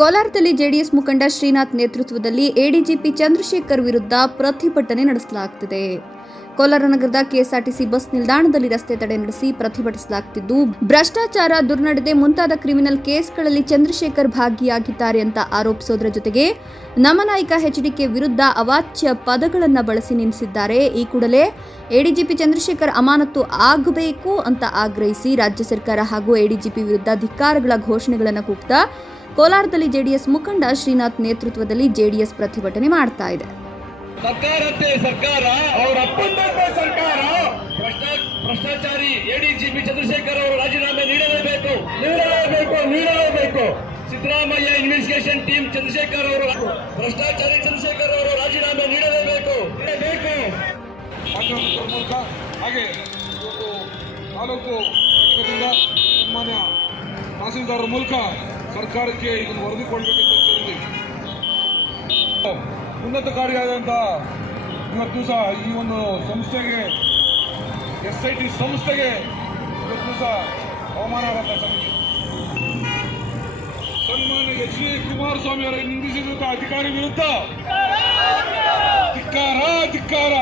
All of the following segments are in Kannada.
ಕೋಲಾರದಲ್ಲಿ ಜೆಡಿಎಸ್ ಮುಖಂಡ ಶ್ರೀನಾಥ್ ನೇತೃತ್ವದಲ್ಲಿ ಎಡಿಜಿಪಿ ಚಂದ್ರಶೇಖರ್ ವಿರುದ್ಧ ಪ್ರತಿಭಟನೆ ನಡೆಸಲಾಗುತ್ತಿದೆ. ಕೋಲಾರ ನಗರದ ಕೆಎಸ್ಆರ್ಟಿಸಿ ಬಸ್ ನಿಲ್ದಾಣದಲ್ಲಿ ರಸ್ತೆ ತಡೆ ನಡೆಸಿ ಪ್ರತಿಭಟಿಸಲಾಗುತ್ತಿದ್ದು, ಭ್ರಷ್ಟಾಚಾರ, ದುರ್ನಡತೆ ಮುಂತಾದ ಕ್ರಿಮಿನಲ್ ಕೇಸ್ಗಳಲ್ಲಿ ಚಂದ್ರಶೇಖರ್ ಭಾಗಿಯಾಗಿದ್ದಾರೆ ಅಂತ ಆರೋಪಿಸೋದರ ಜೊತೆಗೆ ನಮ್ಮ ನಾಯಕ ಎಚ್ಡಿಕೆ ವಿರುದ್ಧ ಅವಾಚ್ಯ ಪದಗಳನ್ನು ಬಳಸಿ ನಿಲ್ಲಿಸಿದ್ದಾರೆ. ಈ ಕೂಡಲೇ ಎಡಿಜಿಪಿ ಚಂದ್ರಶೇಖರ್ ಅಮಾನತು ಆಗಬೇಕು ಅಂತ ಆಗ್ರಹಿಸಿ ರಾಜ್ಯ ಸರ್ಕಾರ ಹಾಗೂ ಎಡಿಜಿಪಿ ವಿರುದ್ಧ ಧಿಕ್ಕಾರಗಳ ಘೋಷಣೆಗಳನ್ನು ಕೂಗ್ತಾ ಕೋಲಾರದಲ್ಲಿ ಜೆಡಿಎಸ್ ಮುಖಂಡ ಶ್ರೀನಾಥ್ ನೇತೃತ್ವದಲ್ಲಿ ಜೆಡಿಎಸ್ ಪ್ರತಿಭಟನೆ ಮಾಡ್ತಾ ಇದೆ. ಸರ್ಕಾರ ಅವರ ಭ್ರಷ್ಟಾಚಾರಿ ಎಡಿಜಿಪಿ ಚಂದ್ರಶೇಖರ್ ಅವರು ರಾಜೀನಾಮೆ ನೀಡಲೇಬೇಕು. ಸಿದ್ದರಾಮಯ್ಯ ಇನ್ವೆಸ್ಟಿಗೇಷನ್ ಟೀಮ್ ಚಂದ್ರಶೇಖರ್ ಅವರು ಭ್ರಷ್ಟಾಚಾರಿ ಚಂದ್ರಶೇಖರ್ ಅವರು ರಾಜೀನಾಮೆ ನೀಡಲೇಬೇಕು. ಹಾಗೆ ತಾಲೂಕು ಘಟಕದಿಂದ ಸನ್ಮಾನ್ಯ ತಹಸೀಲ್ದಾರ್ ಮೂಲಕ ಸರ್ಕಾರಕ್ಕೆ ಇದನ್ನು ವರದಿ ಕೊಡಬೇಕಂತ ಹೇಳಿದ್ವಿ. ಉನ್ನತಾಧಿಕಾರಿಯಾದಂತಹ ಇವತ್ತು ದಿವಸ ಈ ಒಂದು ಸಂಸ್ಥೆಗೆ SIT ಸಂಸ್ಥೆಗೆ ಇವತ್ತು ದಿವಸ ಅವಮಾನ ಆದಂತಹ ಸಂಗತಿ. ಸನ್ಮಾನ್ಯ HD ಕುಮಾರಸ್ವಾಮಿ ಅವರಿಗೆ ನಿಂದಿಸಿದಂತಹ ಅಧಿಕಾರಿ ವಿರುದ್ಧ ಧಿಕ್ಕಾರ ಧಿಕ್ಕಾರ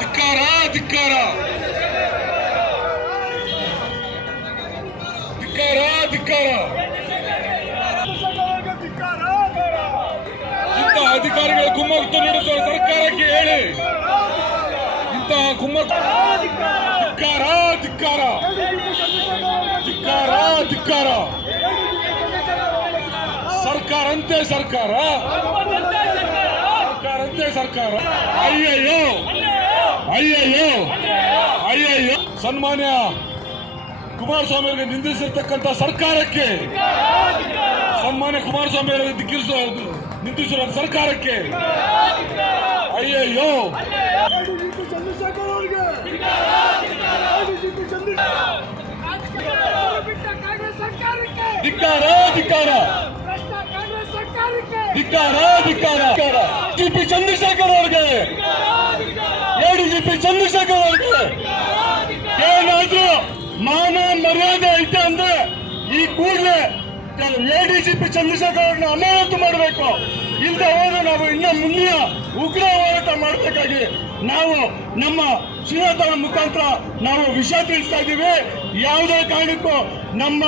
ಧಿಕ್ಕಾರ ಧಿಕ್ಕಾರ ಧಿಕ್ಕಾರ ಧಿಕ್ಕಾರ. ಇಂತಹ ಅಧಿಕಾರಿಗಳ ಕುಮ್ಮಕ್ಕು ನೀಡುತ್ತಿರುವ ಸರ್ಕಾರಕ್ಕೆ ಹೇಳಿ, ಇಂತಹ ಕುಮ್ಮಕ್ಕು ಧಿಕ್ಕಾರ ಧಿಕ್ಕಾರ ಧಿಕ್ಕಾರ ಧಿಕ್ಕಾರ. ಸರ್ಕಾರಂತೆ ಸರ್ಕಾರ, ಸರ್ಕಾರಂತೆ ಸರ್ಕಾರ. ಅಯ್ಯಯ್ಯೋ ಅಯ್ಯಯ್ಯೋ ಅಯ್ಯಯ್ಯೋ. ಸನ್ಮಾನ್ಯ ಕುಮಾರಸ್ವಾಮಿ ಅವರಿಗೆ ನಿಂದಿಸಿರ್ತಕ್ಕಂಥ ಸರ್ಕಾರಕ್ಕೆ, ಸನ್ಮಾನ್ಯ ಕುಮಾರಸ್ವಾಮಿ ಅವರಿಗೆ ನಿಂದಿಸಿರೋ ಸರ್ಕಾರಕ್ಕೆ ಅಯ್ಯಯ್ಯೋ. ಧಿಕ್ಕಾರ ಧಿಕ್ಕಾರ ಧಿಕ್ಕಾರ ಧಿಕ್ಕಾರ. ಜಿಪಿ ಚಂದ್ರಶೇಖರ್ ಅವರಿಗೆ, ಎಡಿಜಿಪಿ ಚಂದ್ರಶೇಖರ್ ಅವರಿಗೆ ಏನಾದ್ರೂ ಮಾನ ಮರ್ಯಾದೆ ಐತೆ ಅಂದ್ರೆ ಈ ಕೂಡಲೇ ಎಡಿಜಿಪಿ ಚಂದ್ರಶೇಖರ್ ಅವ್ರನ್ನ ಅಮಾನತು ಮಾಡಬೇಕು. ಇಲ್ಲದೆ ಹೋದ್ರೆ ನಾವು ಇನ್ನ ಮುಂದಿನ ಉಗ್ರ ಹೋರಾಟ ಮಾಡಬೇಕಾಗಿ ನಾವು ನಮ್ಮ ಶ್ರೀನಾಥ್ ಮುಖಾಂತರ ನಾವು ವಿಷಯ ತಿಳಿಸ್ತಾ ಇದ್ದೀವಿ. ಯಾವುದೇ ಕಾರಣಕ್ಕೂ ನಮ್ಮ